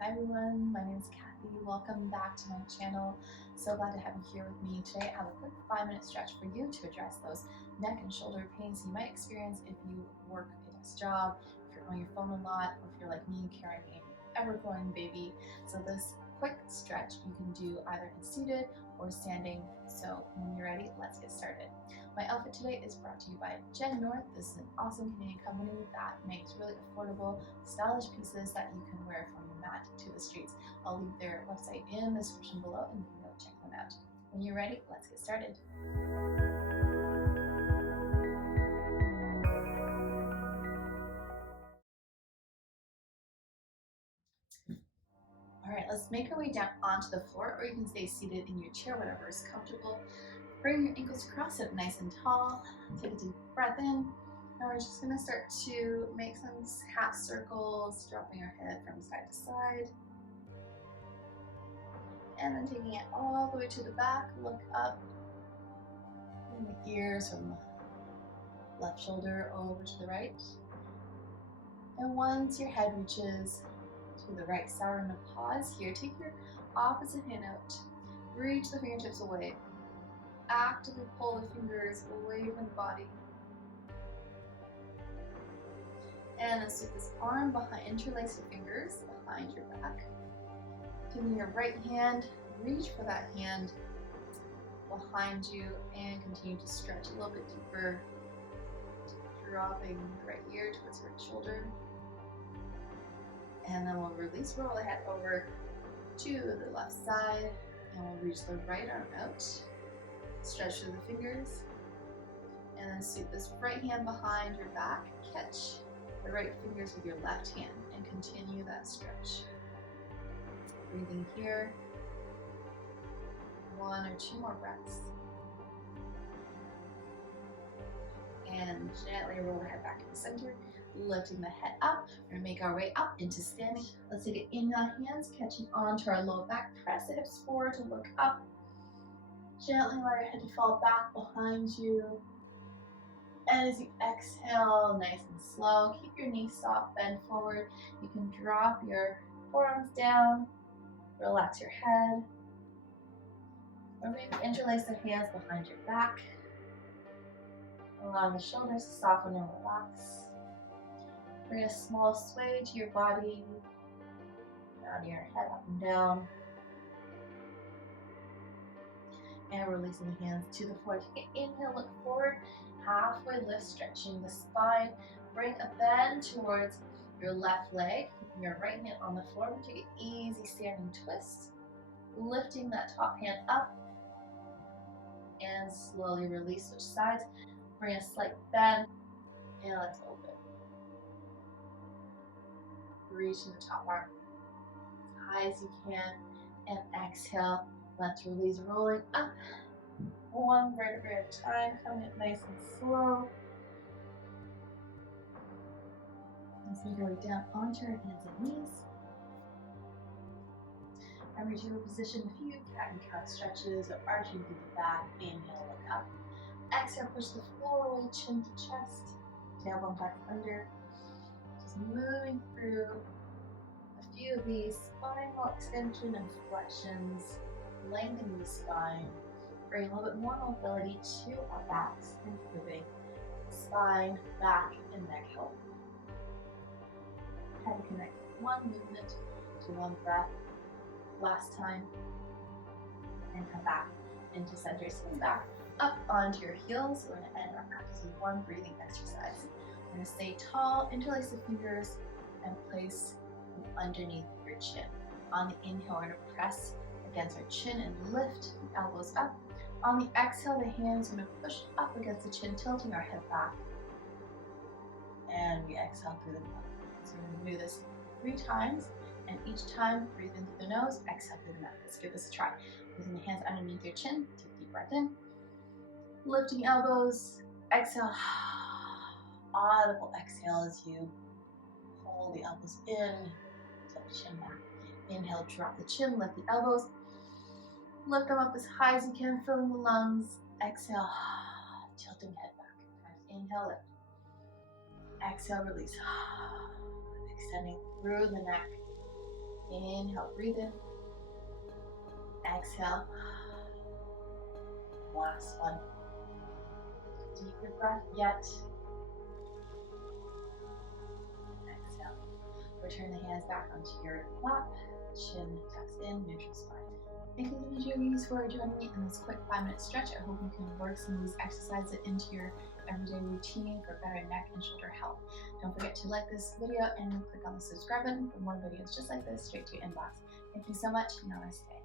Hi everyone, my name is Kathy. Welcome back to my channel. So glad to have you here with me. Today I have a quick 5-minute stretch for you to address those neck and shoulder pains you might experience if you work a desk job, if you're on your phone a lot, or if you're like me carrying an ever-growing baby. So this quick stretch you can do either in seated or standing. So when you're ready, let's get started. My outfit today is brought to you by Jen North. This is an awesome Canadian company that makes really affordable, stylish pieces that you can wear from your mat to the streets. I'll leave their website in the description below and you can go check them out. When you're ready, let's get started. All right, let's make our way down onto the floor, or you can stay seated in your chair, whatever is comfortable. Bring your ankles across, sit nice and tall. Take a deep breath in. Now we're just gonna start to make some half circles, dropping our head from side to side. And then taking it all the way to the back, look up. Bring the ears from the left shoulder over to the right. And once your head reaches to the right side, we're gonna pause here. Take your opposite hand out. Reach the fingertips away. Actively pull the fingers away from the body. And then sweep this arm behind, interlace your fingers behind your back. Taking your right hand, reach for that hand behind you and continue to stretch a little bit deeper. Dropping the right ear towards the right shoulder. And then we'll release, roll the head over to the left side, and we'll reach the right arm out. Stretch through the fingers, and then sweep this right hand behind your back. Catch the right fingers with your left hand, and continue that stretch. Breathing here. 1 or 2 more breaths. And gently roll the head back to the center, lifting the head up. We're gonna make our way up into standing. Let's take it in our hands, catching onto our low back. Press the hips forward to look up. Gently allow your head to fall back behind you. And as you exhale, nice and slow, keep your knees soft, bend forward. You can drop your forearms down, relax your head. Or maybe interlace the hands behind your back. Allow the shoulders to soften and relax. Bring a small sway to your body, nodding your head up and down. And releasing the hands to the floor. Take an inhale, look forward, halfway lift, stretching the spine. Bring a bend towards your left leg, keeping your right hand on the floor. Take an easy standing twist, lifting that top hand up, and slowly release, switch sides. Bring a slight bend, and let's open. Reaching the top arm as high as you can, and exhale. Let's release, rolling up. 1 vertebrae at a time, coming up nice and slow. Let's make our way down onto our hands and knees. And reach your position, a few cat and cow stretches or arching through the back. Inhale, look up. Exhale, push the floor away, chin to chest. Tailbone back under. Just moving through a few of these spinal extension and flexions. Lengthen the spine. Bring a little bit more mobility to our backs, improving spine, back, and neck health. Head to connect one movement to one breath. Last time. And come back into center. Spin back up onto your heels. We're going to end our practice with 1 breathing exercise. We're going to stay tall, interlace the fingers, and place them underneath your chin. On the inhale, we're going to press against our chin and lift the elbows up. On the exhale, the hands are going to push up against the chin, tilting our head back. And we exhale through the mouth. So we're going to do this 3 times, and each time breathe in through the nose, exhale through the mouth. Let's give this a try. Placing the hands underneath your chin, take a deep breath in. Lifting elbows, exhale. Audible exhale as you hold the elbows in, tilt the chin back. Inhale, drop the chin, lift the elbows. Lift them up as high as you can, filling the lungs. Exhale, tilting head back. Inhale, lift. Exhale, release. Extending through the neck. Inhale, breathe in. Exhale. Last one. Deep your breath yet. Exhale. Return the hands back onto your lap. Chin tucks in, neutral spine. Thank you to the yogis who are joining me in this quick 5-minute stretch. I hope you can work some of these exercises into your everyday routine for better neck and shoulder health. Don't forget to like this video and click on the subscribe button for more videos just like this straight to your inbox. Thank you so much. Namaste.